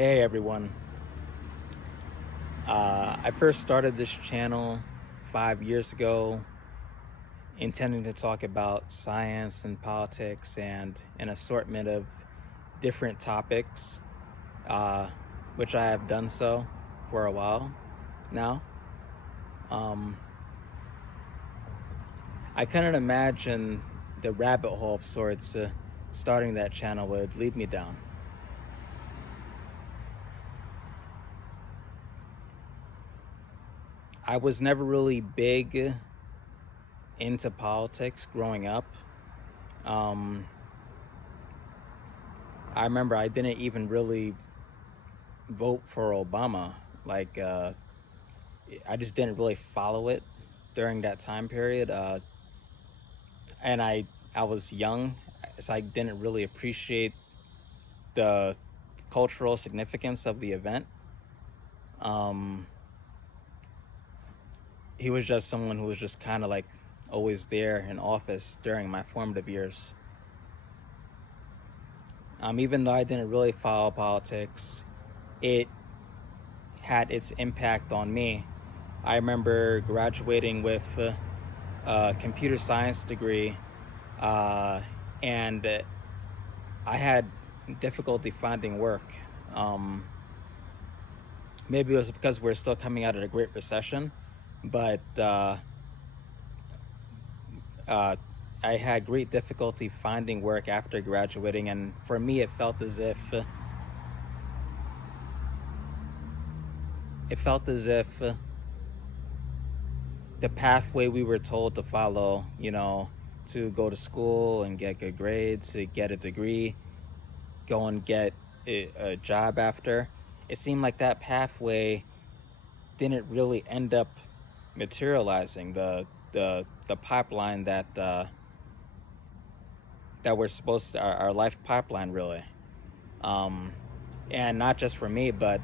Hey everyone. I first started this channel 5 years ago, intending to talk about science and politics and an assortment of different topics, uh, which I have done so for a while now. Um, I couldn't imagine the rabbit hole of sorts starting that channel would lead me down. I was never really big into politics growing up. Um, I remember I didn't even really vote for Obama. I just didn't really follow it during that time period. And I was young, so I didn't really appreciate the cultural significance of the event. Um, he was just someone who was just kind of like always there in office during my formative years. Even though I didn't really follow politics, it had its impact on me. I remember graduating with a computer science degree, uh, and I had difficulty finding work. Um, Maybe it was because we're still coming out of the Great Recession, but uh, I had great difficulty finding work after graduating, and for me, it felt as if the pathway we were told to follow, to go to school and get good grades, to get a degree, go and get a job after. It seemed like that pathway didn't really end up materializing the pipeline that we're supposed to our life pipeline really. Um, and not just for me, but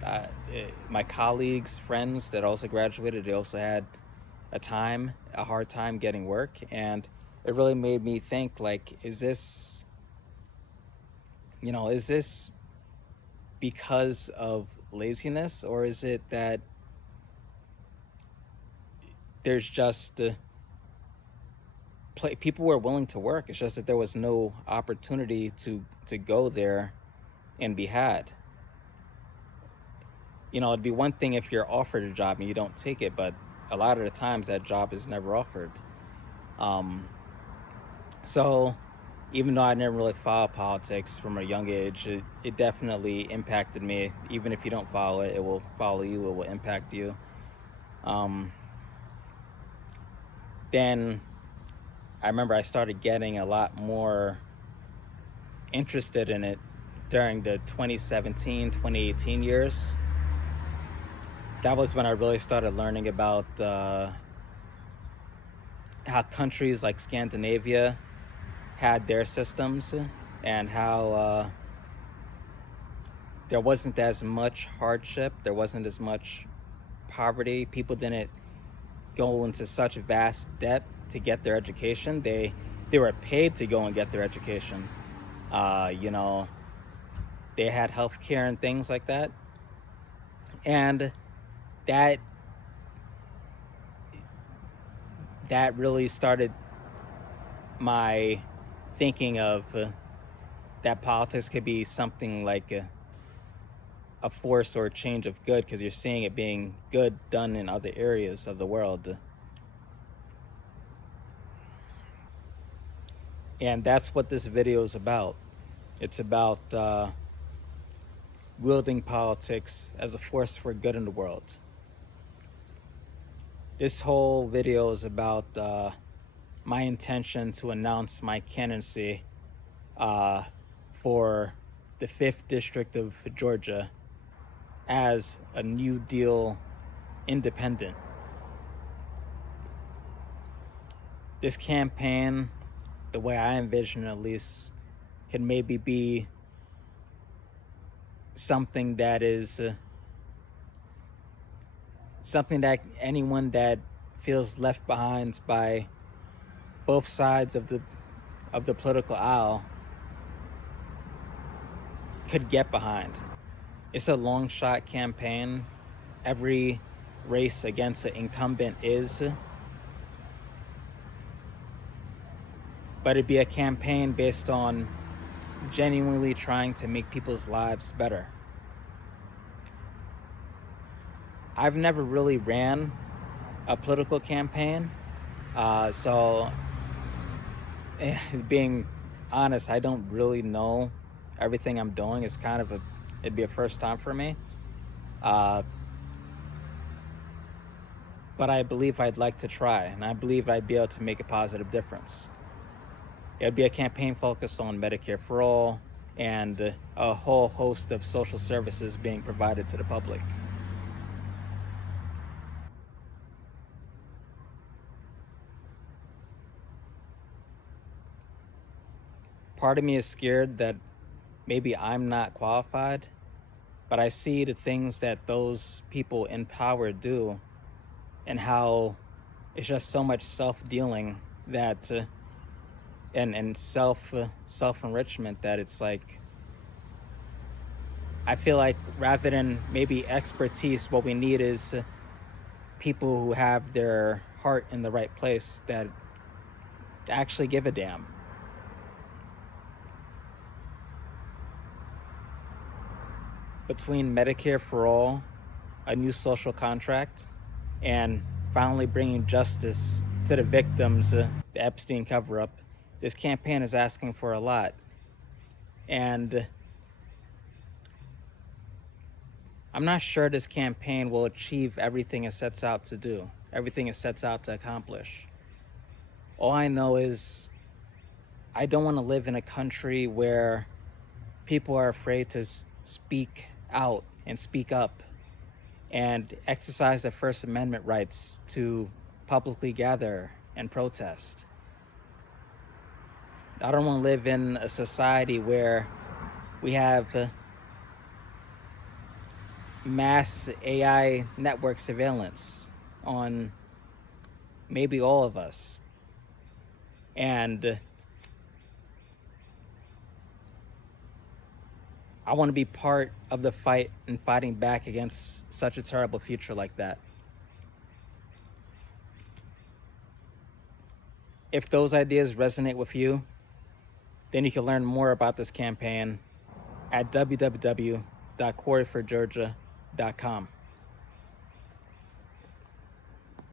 my colleagues, friends that also graduated, they also had a hard time getting work, and it really made me think like, is this because of laziness, or is it that there's just people were willing to work? It's just that there was no opportunity to go there and be had. It'd be one thing if you're offered a job and you don't take it, but a lot of the times that job is never offered. Um, so even though I never really followed politics from a young age, it definitely impacted me. Even if you don't follow it, it will follow you. It will impact you. Um, then I remember I started getting a lot more interested in it during the 2017, 2018 years. That was when I really started learning about how countries like Scandinavia had their systems, and how there wasn't as much hardship, there wasn't as much poverty. People didn't go into such vast debt to get their education. They were paid to go and get their education. Uh, you know, they had health care and things like that. And that that really started my thinking of that politics could be something like a force or a change of good, because you're seeing it being good done in other areas of the world. And that's what this video is about. It's about wielding politics as a force for good in the world. This whole video is about my intention to announce my candidacy uh, for the 5th District of Georgia as a New Deal independent. This campaign, the way I envision it at least, can maybe be something that is something that anyone that feels left behind by both sides of the political aisle could get behind. It's a long shot campaign. Every race against an incumbent is, but it'd be a campaign based on genuinely trying to make people's lives better. I've never really ran a political campaign, so being honest, I don't really know everything I'm doing. It's kind of it'd be a first time for me. But I believe I'd like to try, and I believe I'd be able to make a positive difference. It'd be a campaign focused on Medicare for all and a whole host of social services being provided to the public. Part of me is scared that maybe I'm not qualified, but I see the things that those people in power do and how it's just so much self-dealing that and self-enrichment that it's like, I feel like rather than maybe expertise, what we need is people who have their heart in the right place that actually give a damn. Between Medicare for all, a new social contract, and finally bringing justice to the victims, the Epstein cover-up, this campaign is asking for a lot. And I'm not sure this campaign will achieve everything it sets out to do, everything it sets out to accomplish. All I know is I don't want to live in a country where people are afraid to speak out and speak up and exercise their First Amendment rights to publicly gather and protest. I don't want to live in a society where we have mass AI network surveillance on maybe all of us. And I want to be part of the fight and fighting back against such a terrible future like that. If those ideas resonate with you, then you can learn more about this campaign at www.quarryforgeorgia.com.